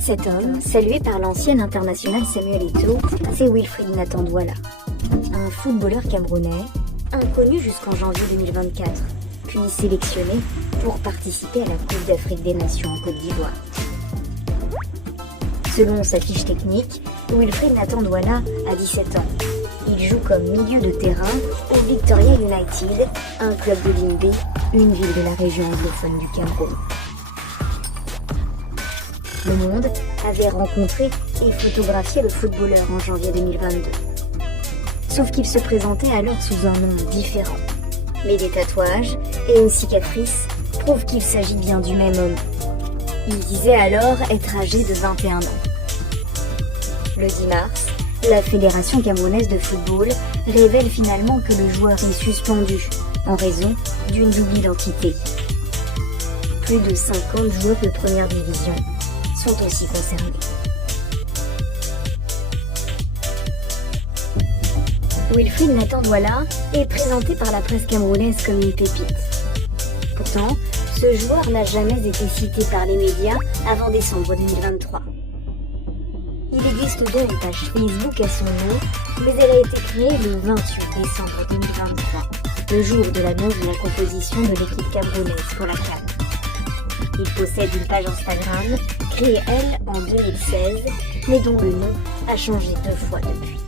Cet homme, salué par l'ancien international Samuel Eto'o, c'est Wilfried Nathan Douala, un footballeur camerounais, inconnu jusqu'en janvier 2024, puis sélectionné pour participer à la Coupe d'Afrique des Nations en Côte d'Ivoire. Selon sa fiche technique, Wilfried Nathan Douala a 17 ans. Il joue comme milieu de terrain au Victoria United, un club de Limbe, une ville de la région anglophone du Cameroun. Le Monde avait rencontré et photographié le footballeur en janvier 2022. Sauf qu'il se présentait alors sous un nom différent. Mais des tatouages et une cicatrice prouvent qu'il s'agit bien du même homme. Il disait alors être âgé de 21 ans. Le 10 mars, la Fédération camerounaise de football révèle finalement que le joueur est suspendu en raison d'une double identité. Plus de 50 joueurs de première division sont aussi concernés. Wilfried Nathan Douala est présenté par la presse camerounaise comme une pépite. Pourtant, ce joueur n'a jamais été cité par les médias avant décembre 2023. Il existe donc une page Facebook à son nom, mais elle a été créée le 28 décembre 2023, le jour de l'annonce de la composition de l'équipe camerounaise pour la CAN. Il possède une page Instagram, créée elle en 2016, mais dont le nom a changé 2 fois depuis.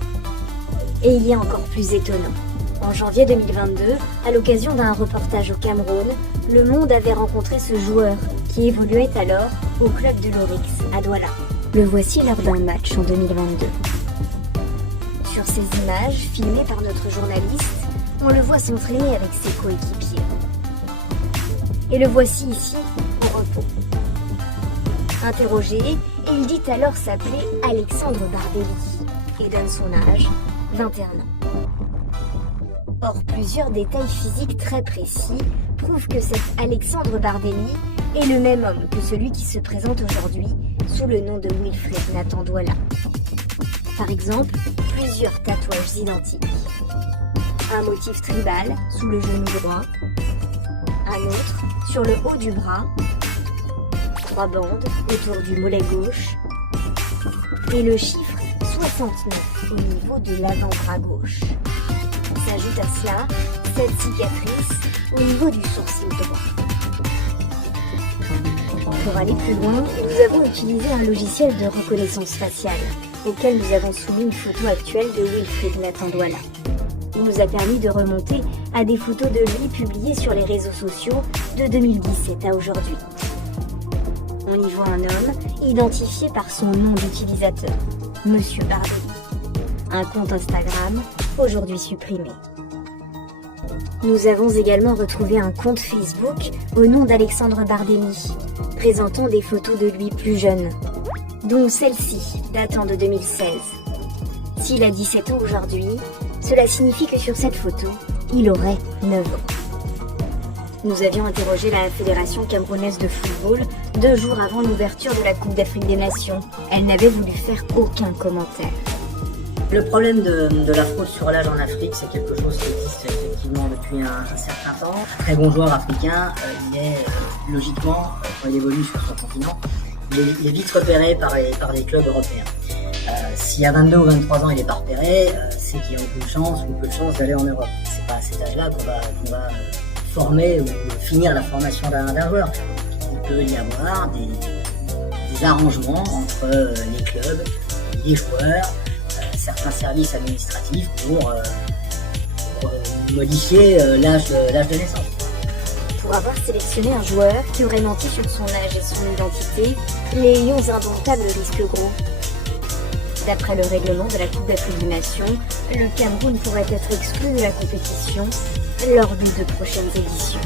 Et il y a encore plus étonnant. En janvier 2022, à l'occasion d'un reportage au Cameroun, Le Monde avait rencontré ce joueur qui évoluait alors au club de l'Oryx à Douala. Le voici lors d'un match en 2022. Sur ces images, filmées par notre journaliste, on le voit s'entraîner avec ses coéquipiers. Et le voici ici, au repos. Interrogé, il dit alors s'appeler Alexandre Barbelli et donne son âge, 21 ans. Or, plusieurs détails physiques très précis prouvent que cet Alexandre Barbelli est le même homme que celui qui se présente aujourd'hui sous le nom de Wilfried Nathan Douala. Par exemple, plusieurs tatouages identiques. Un motif tribal sous le genou droit, un autre sur le haut du bras, 3 bandes autour du mollet gauche et le chiffre 69 au niveau de l'avant-bras gauche. S'ajoute à cela cette cicatrice au niveau du sourcil droit. Pour aller plus loin, nous avons utilisé un logiciel de reconnaissance faciale auquel nous avons soumis une photo actuelle de Wilfried Nathan Douala. Il nous a permis de remonter à des photos de lui publiées sur les réseaux sociaux de 2017 à aujourd'hui. On y voit un homme identifié par son nom d'utilisateur, Monsieur Barbelli. Un compte Instagram aujourd'hui supprimé. Nous avons également retrouvé un compte Facebook au nom d'Alexandre Barbelli, présentant des photos de lui plus jeune, dont celle-ci datant de 2016. S'il a 17 ans aujourd'hui, cela signifie que sur cette photo, il aurait 9 ans. Nous avions interrogé la Fédération camerounaise de football 2 jours avant l'ouverture de la Coupe d'Afrique des Nations. Elle n'avait voulu faire aucun commentaire. Le problème de la fraude sur l'âge en Afrique, c'est quelque chose qui existe effectivement depuis un certain temps. Un très bon joueur africain, il est logiquement, quand il évolue sur son continent, il est vite repéré par les clubs européens. Si à 22 ou 23 ans il n'est pas repéré, c'est qu'il y a aucune chance ou peu de chance d'aller en Europe. C'est pas à cet âge-là qu'on va former ou finir la formation d'un joueur. Il peut y avoir des arrangements entre les clubs, les joueurs, certains services administratifs pour modifier l'âge de naissance. Pour avoir sélectionné un joueur qui aurait menti sur son âge et son identité, les lions indomptables risquent gros. D'après le règlement de la Coupe d'Afrique des Nations, le Cameroun pourrait être exclu de la compétition lors des 2 prochaines éditions.